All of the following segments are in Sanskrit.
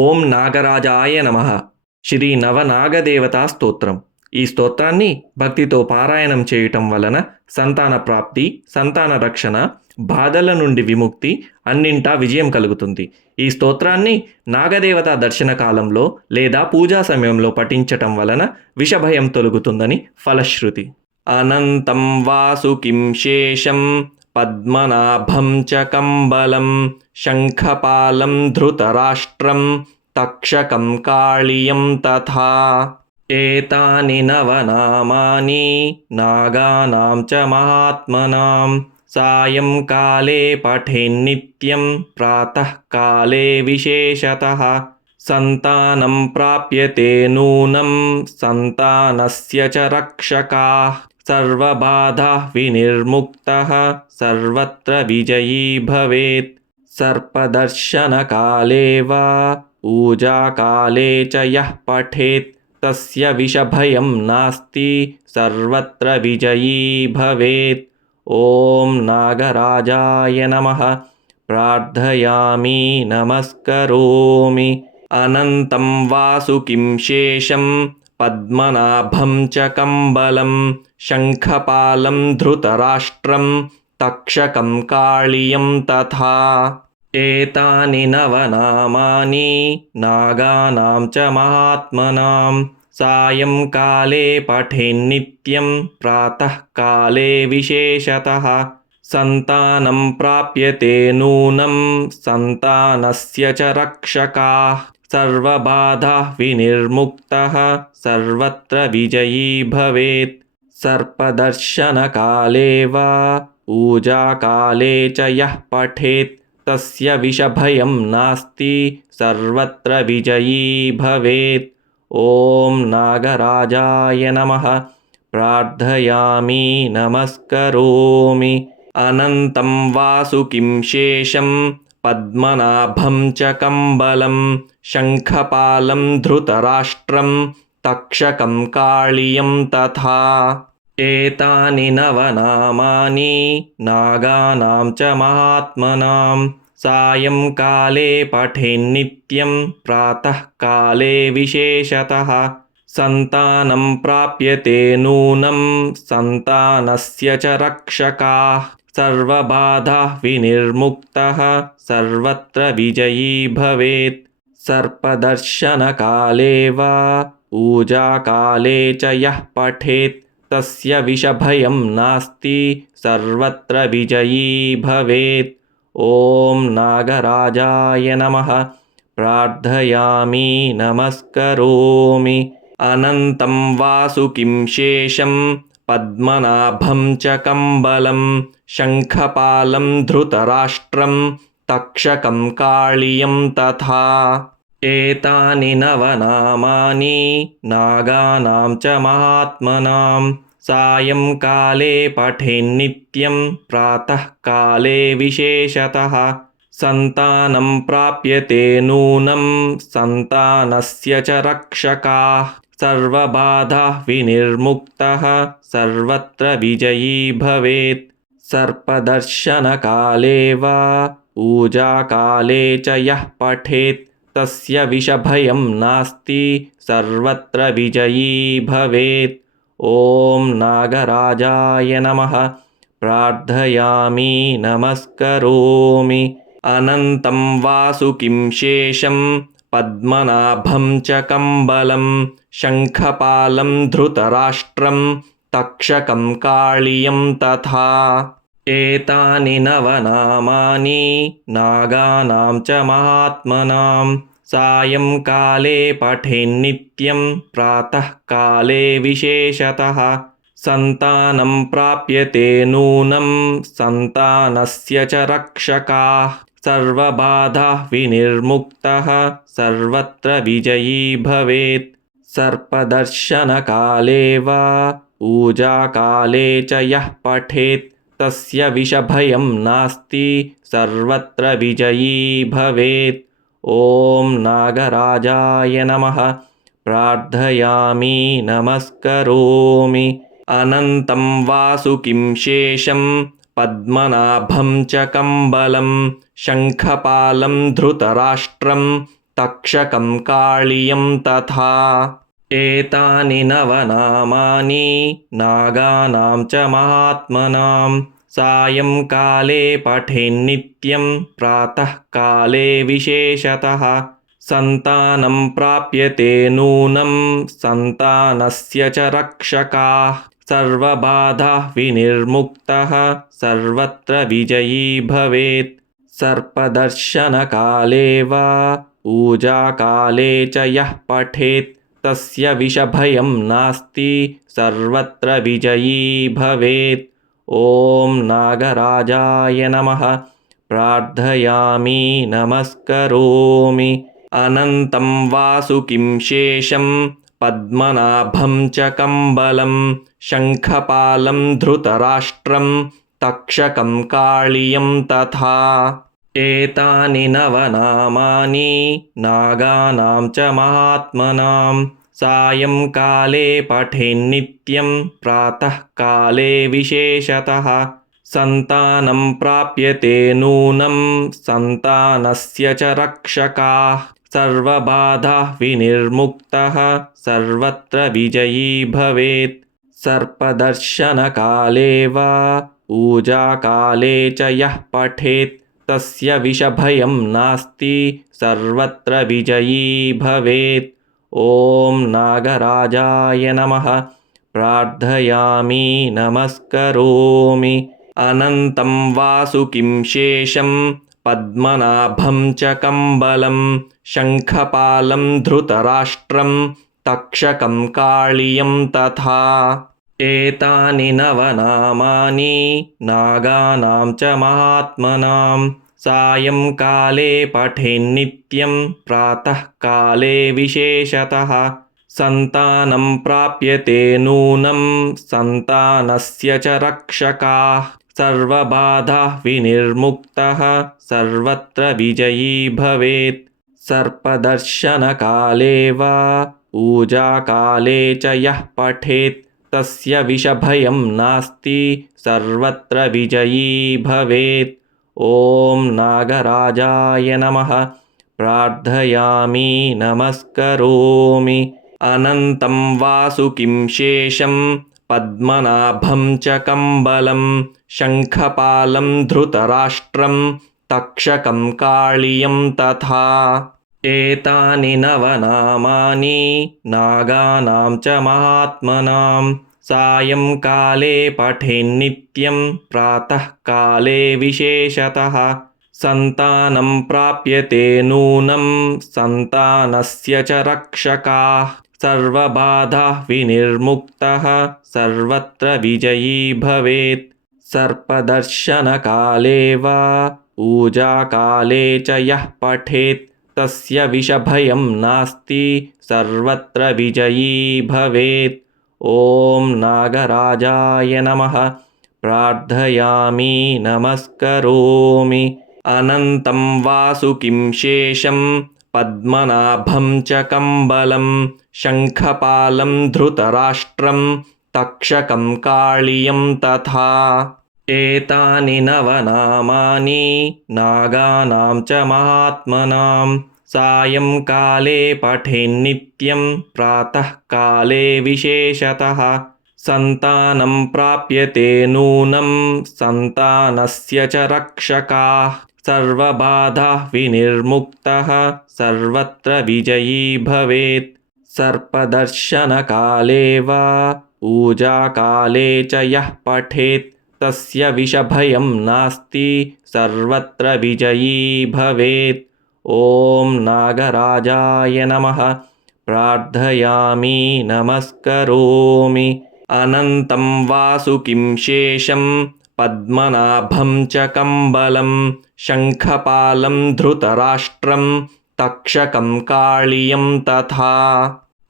ఓం నాగరాజాయ నమ. శ్రీ నవనాగదేవతా స్తోత్రం. ఈ స్తోత్రాన్ని భక్తితో పారాయణం చేయటం వలన సంతాన ప్రాప్తి సంతాన రక్షణ బాధల నుండి విముక్తి అన్నింటా విజయం కలుగుతుంది. ఈ స్తోత్రాన్ని నాగదేవత దర్శన కాలంలో లేదా పూజా సమయంలో పఠించటం వలన విషభయం తొలగుతుందని ఫలశ్రుతి. అనంతం వాసుకిం శేషం पद्मनाभं च कम्बलं शङ्खपालं धृतराष्ट्रं तक्षकं कालियम् तथा। एतानि नवनामानि नागानां च महात्मनां। सायंकाले पठेन्नित्यं प्रातःकाले विशेषतः। सन्तानं प्राप्यते नूनं सन्तानस्य च रक्षकाः। सर्वबाधाः विनिर्मुक्तः। सर्वत्र विजयी भवेत्। सर्पदर्शनकाले वा पूजाकाले च यः पठेत्। तस्य विषभयं नास्ति सर्वत्र विजयी भवेत्। ॐ नागराजाय नमः। प्रार्थयामि नमस्करोमि। अनन्तं वासुकिं शेषं पद्मनाभं च कम्बलं शङ्खपालं धृतराष्ट्रं तक्षकं काळियं तथा एतानि नवनामानि नागानां च महात्मनां। सायङ्काले पठेन्नित्यं प्रातःकाले विशेषतः। सन्तानं प्राप्यते नूनं सन्तानस्य च रक्षकाः। सर्वबाधाः विनिर्मुक्तः सर्वत्र विजयी भवेत्। सर्पदर्शनकाले वा पूजाकाले च यः पठेत् तस्य विषभयं नास्ति सर्वत्र विजयी भवेत्। ॐ नागराजाय नमः। प्रार्थयामि नमस्करोमि। अनन्तं वासुकिं शेषं पद्मनाभं च कम्बलं शङ्खपालं धृतराष्ट्रं तक्षकं काळियं तथा एतानि नवनामानि नागानां च महात्मनां। सायङ्काले पठेन्नित्यं प्रातःकाले विशेषतः। सन्तानं प्राप्यते नूनं सन्तानस्य च रक्षकाः। सर्वबाधाः विनिर्मुक्तः सर्वत्र विजयी भवेत्। सर्पदर्शनकाले वा पूजाकाले च यः पठेत् तस्य विषभयं नास्ति सर्वत्र विजयी भवेत्। ॐ नागराजाय नमः। प्रार्थयामि नमस्करोमि। अनन्तं वासुकिं शेषं पद्मनाभं च कम्बलं शङ्खपालं धृतराष्ट्रं तक्षकं काळियं तथा एतानि नवनामानि नागानां च महात्मनां। सायङ्काले पठेन्नित्यं प्रातःकाले विशेषतः। सन्तानं प्राप्यते नूनं सन्तानस्य च रक्षकाः। सर्वबाधाः विनिर्मुक्तः सर्वत्र विजयी भवेत्। सर्पदर्शनकाले वा पूजाकाले च यः पठेत् तस्य विषभयं नास्ति सर्वत्र विजयी भवेत्। ॐ नागराजाय नमः। प्रार्थयामि नमस्करोमि। अनन्तं वासुकिं शेषं पद्मनाभं च कम्बलं शङ्खपालं धृतराष्ट्रं तक्षकं काळियं तथा एतानि नवनामानि नागानां च महात्मनां। सायङ्काले पठेन्नित्यं प्रातःकाले विशेषतः। सन्तानं प्राप्यते नूनं सन्तानस्य च रक्षकाः। सर्वबाधाः विनिर्मुक्तः सर्वत्र विजयी भवेत्। सर्पदर्शनकाले वा पूजाकाले च यः पठेत् तस्य विषभयं नास्ति सर्वत्र विजयी भवेत्। ॐ नागराजाय नमः। प्रार्थयामि नमस्करोमि। अनन्तं वासुकिं शेषं पद्मनाभं च कम्बलं शङ्खपालं धृतराष्ट्रं तक्षकं काळियं तथा एतानि नवनामानि नागानां च महात्मनां। सायङ्काले पठेन्नित्यं प्रातःकाले विशेषतः। सन्तानं प्राप्यते नूनं सन्तानस्य च रक्षकाः। सर्वबाधाः विनिर्मुक्तः सर्वत्र विजयी भवेत्। सर्पदर्शनकाले वा पूजाकाले च यः पठेत् तस्य विषभयं नास्ति सर्वत्र विजयी भवेत्। ॐ नागराजाय नमः। प्रार्थयामि नमस्करोमि। अनन्तं वासुकिं शेषं पद्मनाभं च कम्बलं शङ्खपालं धृतराष्ट्रं तक्षकं काळियं तथा एतानि नवनामानि नागानां च महात्मनां। सायङ्काले पठेन्नित्यं प्रातःकाले विशेषतः। सन्तानं प्राप्यते नूनं सन्तानस्य च रक्षकाः। सर्वबाधाः विनिर्मुक्तः सर्वत्र विजयी भवेत्। सर्पदर्शनकाले वा पूजाकाले च यः पठेत् तस्य विषभयं नास्ति सर्वत्र विजयी भवेत्। ॐ नागराजाय नमः। प्रार्थयामि नमस्करोमि। अनन्तं वासुकिं शेषं पद्मनाभं च कम्बलं शङ्खपालं धृतराष्ट्रं तक्षकं काळियं तथा एतानि नवनामानि नागानां च महात्मनां। सायङ्काले पठेन्नित्यं प्रातःकाले विशेषतः। सन्तानं प्राप्यते नूनं सन्तानस्य च रक्षकाः। सर्वबाधाः विनिर्मुक्तः सर्वत्र विजयी भवेत्। सर्पदर्शनकाले वा पूजाकाले च यः पठेत् तस्य विषभयं नास्ति सर्वत्र विजयी भवेत्। ॐ नागराजाय नमः। प्रार्थयामि नमस्करोमि। अनन्तं वासुकिं शेषं पद्मनाभं च कम्बलं शङ्खपालं धृतराष्ट्रं तक्षकं काळियं तथा एतानि नवनामानि नागानां च महात्मनां। सायङ्काले पठेन्नित्यं प्रातःकाले विशेषतः। सन्तानं प्राप्यते नूनं सन्तानस्य च रक्षकाः। सर्वबाधाः विनिर्मुक्तः सर्वत्र विजयी भवेत्। सर्पदर्शनकाले वा पूजाकाले च यः पठेत् तस्य विषभयं नास्ति सर्वत्र विजयी भवेत्। ॐ नागराजाय नमः। प्रार्थयामि नमस्करोमि। अनन्तं वासुकिं शेषं पद्मनाभं च कम्बलं शङ्खपालं धृतराष्ट्रं तक्षकं काळियं तथा। एतानि नवनामानि नागानां च महात्मनां सायङ्काले पठेन्नित्यं प्रातःकाले विशेषतः। सन्तानं प्राप्यते नूनं सन्तानस्य च रक्षकाः। सर्वबाधाः विनिर्मुक्तः सर्वत्र विजयी भवेत्। सर्पदर्शनकाले वा पूजाकाले च यः पठेत् तस्य विषभयं नास्ति। सर्वत्र विजयी भवेत् ॐ नागराजाय नमः। प्रार्थयामि नमस्करोमि। अनन्तं वासुकिं शेषं पद्मनाभं च कम्बलं शङ्खपालं धृतराष्ट्रं तक्षकं काळियं तथा।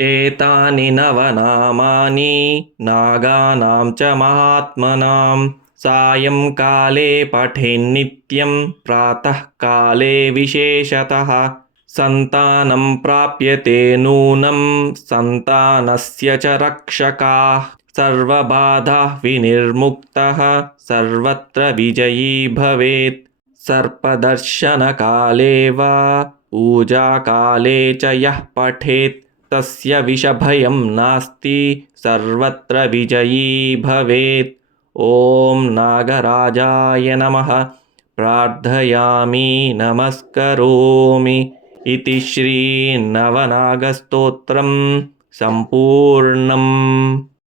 एतानि नवनामानि नागानां च महात्मनां सायङ्काले पठेन्नित्यं प्रातःकाले विशेषतः। सन्तानं प्राप्यते नूनं सन्तानस्य च रक्षकाः। सर्वबाधाः विनिर्मुक्तः सर्वत्र विजयी भवेत्। सर्पदर्शनकाले वा पूजाकाले च यः पठेत् तस्य विषभयं नास्ति। सर्वत्र विजयी भवेत् ॐ नागराजाय नमः। प्रार्थयामि नमस्करोमि इति श्रीनवनागस्तोत्रं सम्पूर्णम्